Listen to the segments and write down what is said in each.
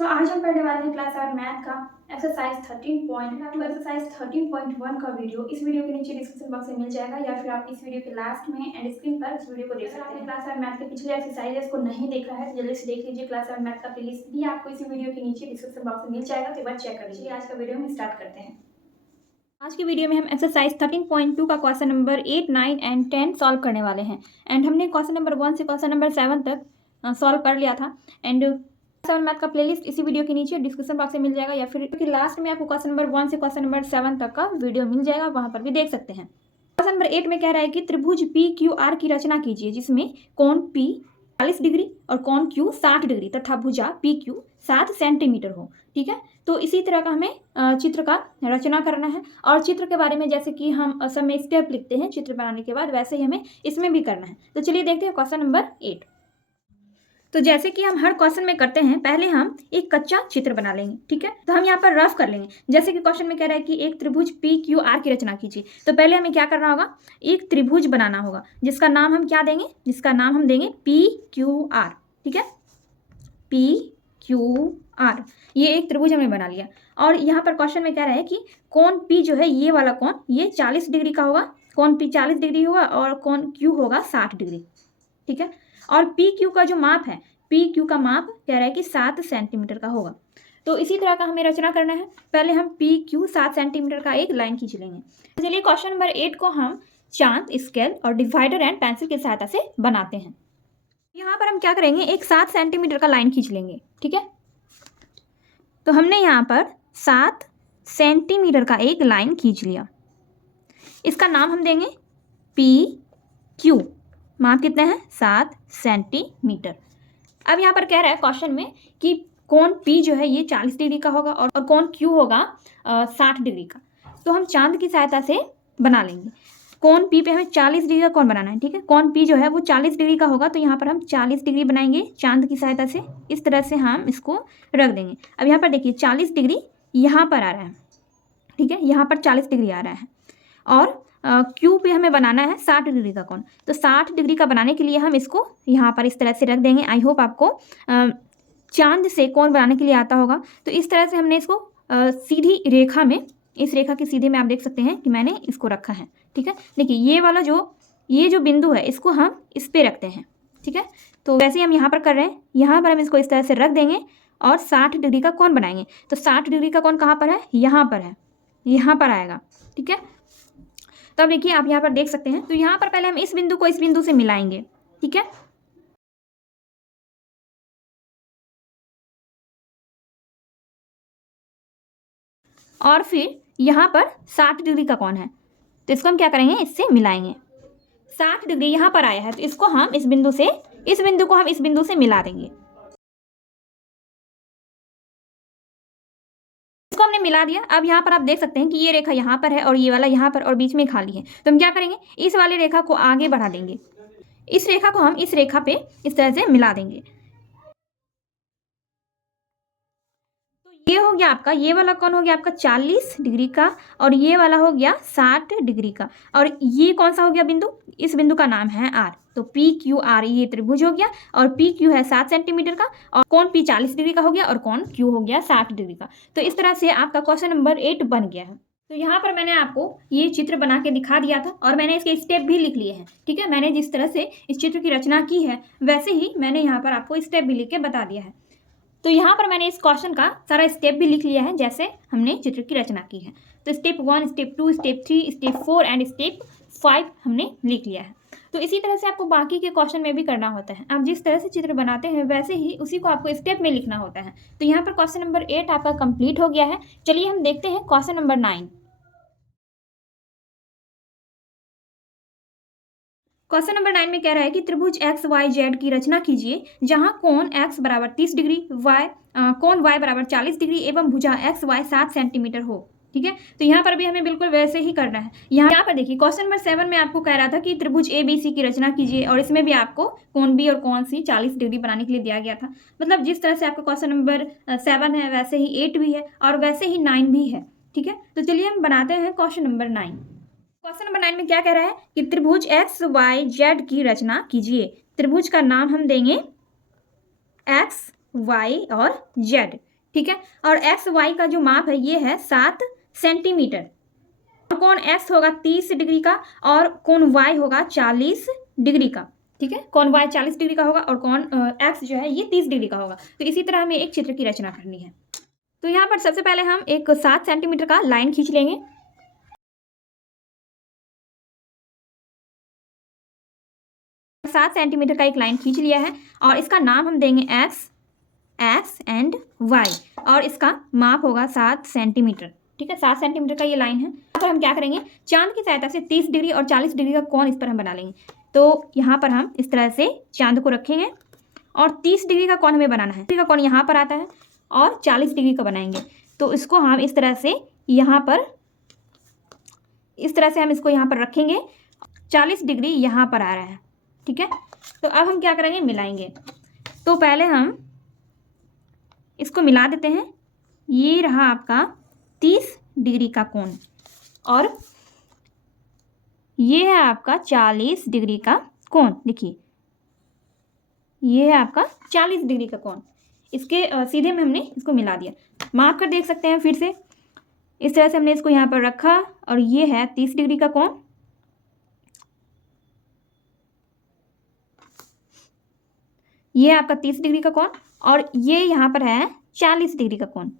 आज हम पढ़ने वाले हैं क्लास 7 मैथ का एक्सरसाइज 13.2 एक्सरसाइज 13.1 का वीडियो। इस वीडियो के नीचे डिस्क्रिप्शन बॉक्स में मिल जाएगा या फिर आप इस वीडियो के लास्ट में एंड स्क्रीन पर इस वीडियो को देख सकते हैं। क्लास 7 मैथ के पिछले एक्सरसाइजेस को नहीं देखा है तो जल्दी से देख लीजिए। क्लास 7 मैथ का प्लेलिस्ट भी आपको इसी वीडियो के नीचे डिस्क्रिप्शन बॉक्स में मिल जाएगा, तो एक बार चेक कर लीजिए। आज का वीडियो हम स्टार्ट करते हैं। आज की वीडियो में हम एक्सरसाइज 13.2 का क्वेश्चन नंबर 8, 9 एंड 10 सॉल्व करने वाले हैं। एंड हमने क्वेश्चन नंबर 1 से क्वेश्चन नंबर 7 तक सॉल्व कर लिया था। एंड 7 मैथ का प्लेलिस्ट इसी वीडियो के नीचे डिस्क्रिप्शन बॉक्स में मिल जाएगा या फिर लास्ट में आपको क्वेश्चन नंबर 1 से क्वेश्चन नंबर 7 तक का वीडियो मिल जाएगा, वहां पर भी देख सकते हैं। क्वेश्चन नंबर 8 में कह रहा है कि त्रिभुज PQR की रचना कीजिए जिसमें कोण P 40 डिग्री और कोण Q 60 डिग्री तथा भुजा PQ 7 सेंटीमीटर हो। ठीक है, तो इसी तरह का हमें चित्र का रचना करना है। और चित्र के बारे में जैसे कि हम असल में स्टेप लिखते हैं चित्र बनाने के बाद, वैसे ही हमें इसमें भी करना है। तो चलिए देखते हैं क्वेश्चन नंबर 8। तो जैसे कि हम हर क्वेश्चन में करते हैं, पहले हम एक कच्चा चित्र बना लेंगे। ठीक है, तो हम यहाँ पर रफ कर लेंगे। जैसे कि क्वेश्चन में कह रहा है कि एक त्रिभुज PQR की रचना कीजिए, तो पहले हमें क्या करना होगा, एक त्रिभुज बनाना होगा जिसका नाम हम क्या देंगे, जिसका नाम हम देंगे PQR। ठीक है, PQR, ये एक त्रिभुज हमने बना लिया। और यहाँ पर क्वेश्चन में कह रहा है कि कोण P जो है, ये वाला कोण ये 40 डिग्री का होगा, कोण P 40 डिग्री होगा और कोण Q होगा 60 डिग्री। ठीक है, और PQ का जो माप है, PQ का माप कह रहा है कि 7 सेंटीमीटर का होगा। तो इसी तरह का हमें रचना करना है। पहले हम PQ 7 सेंटीमीटर का एक लाइन खींच लेंगे। चलिए क्वेश्चन नंबर 8 को हम चांद, स्केल और डिवाइडर एंड पेंसिल की सहायता से बनाते हैं। यहाँ पर हम क्या करेंगे, एक 7 सेंटीमीटर का लाइन खींच लेंगे। ठीक है, तो हमने यहाँ पर 7 सेंटीमीटर का एक लाइन खींच लिया। इसका नाम हम देंगे PQ। माप कितने हैं, 7 सेंटीमीटर। अब यहाँ पर कह रहा है क्वेश्चन में कि कोण P जो है ये 40 डिग्री का होगा और कोण Q होगा 60 डिग्री का। तो हम चांद की सहायता से बना लेंगे। कोण P पे हमें 40 डिग्री का कोण बनाना है। ठीक है, कोण P जो है वो 40 डिग्री का होगा, तो यहाँ पर हम 40 डिग्री बनाएंगे चांद की सहायता से। इस तरह से हम इसको रख देंगे। अब यहाँ पर देखिए 40 डिग्री यहाँ पर आ रहा है। ठीक है, यहाँ पर 40 डिग्री आ रहा है और Q पे हमें बनाना है 60 डिग्री का कोण। तो 60 डिग्री का बनाने के लिए हम इसको यहाँ पर इस तरह से रख देंगे। आई होप आपको चांद से कोण बनाने के लिए आता होगा। तो इस तरह से हमने इसको सीधी रेखा में, इस रेखा के सीधे में आप देख सकते हैं कि मैंने इसको रखा है। ठीक है, देखिए ये वाला ये जो बिंदु है इसको हम इस पे रखते हैं। ठीक है, तो वैसे ही हम यहाँ पर कर रहे हैं। यहाँ पर हम इसको इस तरह से रख देंगे और 60 डिग्री का कोण बनाएंगे। तो 60 डिग्री का कोण कहाँ पर है, यहाँ पर है, यहाँ पर आएगा। ठीक है, तो अब देखिए आप यहाँ पर देख सकते हैं। तो यहाँ पर पहले हम इस बिंदु को इस बिंदु से मिलाएंगे। ठीक है, और फिर यहाँ पर 60 डिग्री का कोण है, तो इसको हम क्या करेंगे, इससे मिलाएंगे। 60 डिग्री यहाँ पर आया है, तो इसको हम इस बिंदु को हम इस बिंदु से मिला देंगे। इसको हमने मिला दिया। अब यहाँ पर आप देख सकते हैं कि ये रेखा यहाँ पर है और ये वाला यहाँ पर और बीच में खाली है। तो हम क्या करेंगे, इस वाले रेखा को आगे बढ़ा देंगे। इस रेखा को हम इस रेखा पे इस तरह से मिला देंगे। तो ये हो गया आपका, ये वाला कोण हो गया आपका 40 डिग्री का और ये वाला हो गया 60 डिग्री का। और ये कौन सा हो गया बिंदु, इस बिंदु का नाम है R। तो PQR ये त्रिभुज हो गया और PQ है 7 सेंटीमीटर का और कोण P 40 डिग्री का हो गया और कोण Q हो गया 60 डिग्री का। तो इस तरह से आपका क्वेश्चन नंबर 8 बन गया है। तो यहाँ पर मैंने आपको ये चित्र बना के दिखा दिया था और मैंने इसके स्टेप भी लिख लिए हैं। ठीक है, मैंने जिस तरह से इस चित्र की रचना की है वैसे ही मैंने यहाँ पर आपको स्टेप भी लिख के बता दिया है। तो यहाँ पर मैंने इस क्वेश्चन का सारा स्टेप भी लिख लिया है जैसे हमने चित्र की रचना की है। तो step 1, step 2, step 3, step 4 and step 5 हमने लिख लिया है। तो इसी तरह से आपको बाकी के क्वेश्चन में भी करना होता है। आप जिस तरह से चित्र बनाते हैं वैसे ही उसी को आपको स्टेप में लिखना होता है। तो यहाँ पर क्वेश्चन नंबर 8 आपका कंप्लीट हो गया है। चलिए हम देखते हैं क्वेश्चन नंबर 9। क्वेश्चन नंबर 9 में कह रहा है कि त्रिभुज XYZ की रचना कीजिए जहां कोण X बराबर 30 डिग्री, कोण Y बराबर 40 डिग्री एवं भुजा XY 7 सेंटीमीटर हो। ठीक है, तो यहाँ पर भी हमें बिल्कुल वैसे ही करना है। यहाँ पर देखिए क्वेश्चन नंबर 7 में आपको कह रहा था कि त्रिभुज ABC की रचना कीजिए और इसमें भी आपको कोण B और कोण C 40 डिग्री बनाने के लिए दिया गया था। मतलब जिस तरह से आपका क्वेश्चन नंबर 7 है वैसे ही 8 भी है और वैसे ही 9 भी है। ठीक है, तो चलिए हम बनाते हैं क्वेश्चन नंबर 9। क्वेश्चन नंबर 9 में क्या कह रहा है कि त्रिभुज XYZ की रचना कीजिए। त्रिभुज का नाम हम देंगे X, Y और Z। ठीक है। और एक्स वाई का जो माप है ये है 7 सेंटीमीटर। और कोण एक्स होगा 30 डिग्री का और कोण वाई होगा 40 डिग्री का। ठीक है, कोण वाई 40 डिग्री का होगा और कोण एक्स जो है ये 30 डिग्री का होगा। तो इसी तरह हमें एक चित्र की रचना करनी है। तो यहाँ पर सबसे पहले हम एक 7 सेंटीमीटर का लाइन खींच लेंगे। 7 सेंटीमीटर का एक लाइन खींच लिया है और इसका नाम हम देंगे एक्स एंड वाई और इसका माप होगा 7 सेंटीमीटर। ठीक है, 7 सेंटीमीटर का ये लाइन है। यहाँ पर हम क्या करेंगे, चांद की सहायता से 30 डिग्री और 40 डिग्री का कोण इस पर हम बना लेंगे। तो यहाँ पर हम इस तरह से चांद को रखेंगे और 30 डिग्री का कोण हमें बनाना है। 30 डिग्री का कोण यहाँ पर आता है और 40 डिग्री का बनाएंगे। तो इसको हम इस तरह से यहाँ पर हम इसको यहाँ पर रखेंगे। 40 डिग्री यहाँ पर आ रहा है। ठीक है, तो अब हम क्या करेंगे, मिलाएंगे। तो पहले हम इसको मिला देते हैं। ये रहा आपका 30 डिग्री का कोण और ये है आपका 40 डिग्री का कोण। देखिए ये है आपका 40 डिग्री का कोण। इसके सीधे में हमने इसको मिला दिया। माप कर देख सकते हैं फिर से। इस तरह से हमने इसको यहाँ पर रखा और ये है 30 डिग्री का कोण। ये है आपका 30 डिग्री का कोण और ये यहाँ पर है 40 डिग्री का कोण।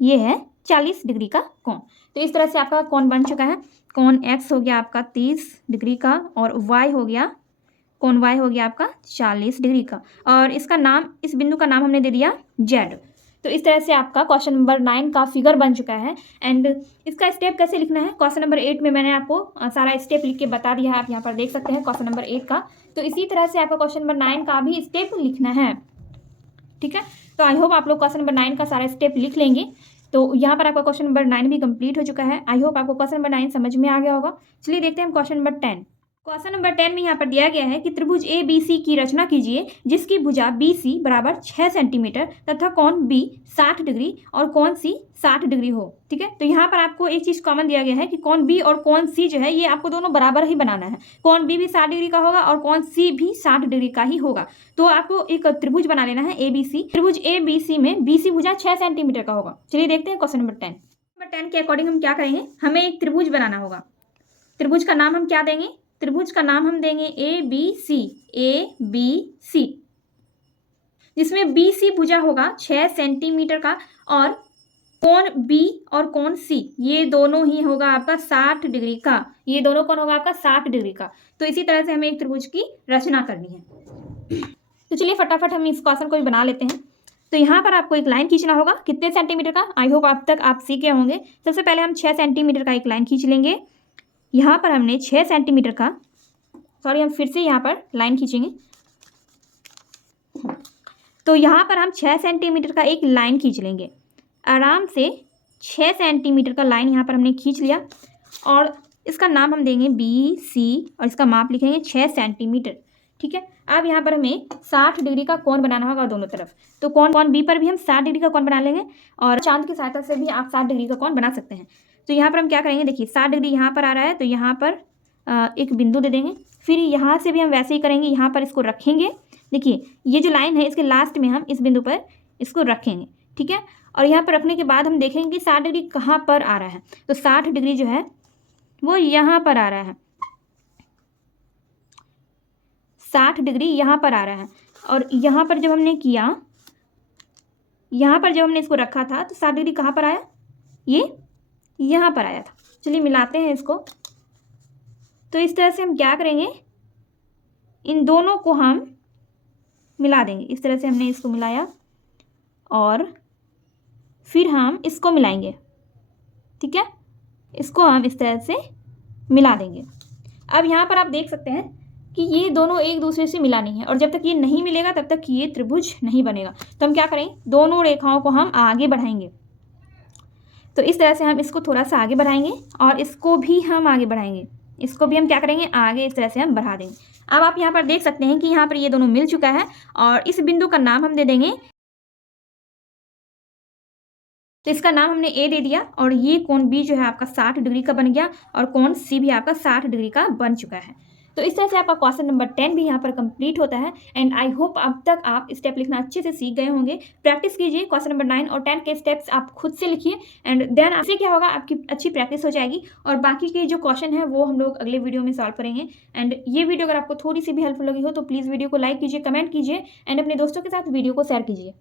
ये है 40 डिग्री का कोण। तो इस तरह से आपका कोण बन चुका है। कोण एक्स हो गया आपका 30 डिग्री का और वाई हो गया, कोण वाई हो गया आपका 40 डिग्री का। और इसका नाम, इस बिंदु का नाम हमने दे दिया जेड। तो इस तरह से आपका क्वेश्चन नंबर 9 का फिगर बन चुका है। एंड इसका स्टेप कैसे लिखना है, क्वेश्चन नंबर 8 में मैंने आपको सारा स्टेप लिख के बता दिया है। आप यहाँ पर देख सकते हैं क्वेश्चन नंबर 8 का। तो इसी तरह से आपका क्वेश्चन नंबर 9 का भी स्टेप लिखना है। ठीक है, तो आई होप आप लोग क्वेश्चन नंबर 9 का सारा स्टेप लिख लेंगे। तो यहाँ पर आपका क्वेश्चन नंबर 9 भी कंप्लीट हो चुका है। आई होप आपको क्वेश्चन नंबर 9 समझ में आ गया होगा। चलिए देखते हैं क्वेश्चन नंबर 10। क्वेश्चन नंबर 10 में यहाँ पर दिया गया है कि त्रिभुज ए बी सी की रचना कीजिए जिसकी भुजा बी सी बराबर 6 सेंटीमीटर तथा कोण बी 60 डिग्री और कोण सी 60 डिग्री हो। ठीक है, तो यहाँ पर आपको एक चीज कॉमन दिया गया है कि कोण बी और कोण सी जो है ये आपको दोनों बराबर ही बनाना है। कोण बी भी 60 डिग्री का होगा और कोण सी भी 60 डिग्री का ही होगा। तो आपको एक त्रिभुज बना लेना है ए बी सी। त्रिभुज ए बी सी में बी सी भुजा 6 सेंटीमीटर का होगा। चलिए देखते हैं क्वेश्चन नंबर 10। नंबर 10 के अकॉर्डिंग हम क्या करेंगे, हमें एक त्रिभुज बनाना होगा। त्रिभुज का नाम हम क्या देंगे, त्रिभुज का नाम हम देंगे ए बी सी, जिसमें बी सी भुजा होगा 6 सेंटीमीटर का और कोण बी और कोण सी ये दोनों ही होगा आपका 60 डिग्री का। ये दोनों कोण होगा आपका 60 डिग्री का। तो इसी तरह से हमें एक त्रिभुज की रचना करनी है। तो चलिए फटाफट हम इस क्वेश्चन को भी बना लेते हैं। तो यहाँ पर आपको एक लाइन खींचना होगा। कितने सेंटीमीटर का, आई होप अब तक आप सीख गए होंगे। सबसे पहले हम 6 सेंटीमीटर का एक लाइन खींच लेंगे। यहाँ पर हमने 6 सेंटीमीटर का, सॉरी हम फिर से यहाँ पर लाइन खींचेंगे। तो यहाँ पर हम 6 सेंटीमीटर का एक लाइन खींच लेंगे। आराम से 6 सेंटीमीटर का लाइन यहाँ पर हमने खींच लिया और इसका नाम हम देंगे बी सी और इसका माप लिखेंगे 6 सेंटीमीटर। ठीक है, अब यहाँ पर हमें 60 डिग्री का कोण बनाना होगा दोनों तरफ। तो कोण बी पर भी हम 60 डिग्री का कोण बना लेंगे और चांद की सहायता से भी आप 60 डिग्री का कोण बना सकते हैं। तो यहाँ पर हम क्या करेंगे, देखिए 60 डिग्री यहाँ पर आ रहा है तो यहाँ पर एक बिंदु दे देंगे। फिर यहाँ से भी हम वैसे ही करेंगे, यहाँ पर इसको रखेंगे। देखिए ये जो लाइन है इसके लास्ट में हम इस बिंदु पर इसको रखेंगे। ठीक है, और यहाँ पर रखने के बाद हम देखेंगे कि 60 डिग्री कहाँ पर आ रहा है। तो 60 डिग्री जो है वो यहाँ पर आ रहा है। 60 डिग्री यहाँ पर आ रहा है और यहाँ पर जब हमने किया, यहाँ पर जब हमने इसको रखा था तो 60 डिग्री कहाँ पर आया, ये यहाँ पर आया था। चलिए मिलाते हैं इसको। तो इस तरह से हम क्या करेंगे, इन दोनों को हम मिला देंगे। इस तरह से हमने इसको मिलाया और फिर हम इसको मिलाएंगे। ठीक है, इसको हम इस तरह से मिला देंगे। अब यहाँ पर आप देख सकते हैं कि ये दोनों एक दूसरे से मिला नहीं है और जब तक ये नहीं मिलेगा तब तक ये त्रिभुज नहीं बनेगा। तो हम क्या करेंगे, दोनों रेखाओं को हम आगे बढ़ाएंगे। तो इस तरह से हम इसको थोड़ा सा आगे बढ़ाएंगे और इसको भी हम आगे बढ़ाएंगे। इसको भी हम क्या करेंगे, आगे इस तरह से हम बढ़ा देंगे। अब आप यहाँ पर देख सकते हैं कि यहाँ पर ये दोनों मिल चुका है और इस बिंदु का नाम हम दे देंगे। तो इसका नाम हमने ए दे दिया और ये कोण बी जो है आपका 60 डिग्री का बन गया और कोण सी भी आपका 60 डिग्री का बन चुका है। तो इस तरह से आपका क्वेश्चन नंबर 10 भी यहाँ पर कंप्लीट होता है। एंड आई होप अब तक आप स्टेप लिखना अच्छे से सीख गए होंगे। प्रैक्टिस कीजिए, क्वेश्चन नंबर 9 और 10 के स्टेप्स आप खुद से लिखिए एंड देन आपसे क्या होगा, आपकी अच्छी प्रैक्टिस हो जाएगी और बाकी के जो क्वेश्चन है वो हम लोग अगले वीडियो में सॉल्व करेंगे। एंड ये वीडियो अगर आपको थोड़ी सी भी हेल्पफुल लगी हो तो प्लीज़ वीडियो को लाइक कीजिए, कमेंट कीजिए एंड अपने दोस्तों के साथ वीडियो को शेयर कीजिए।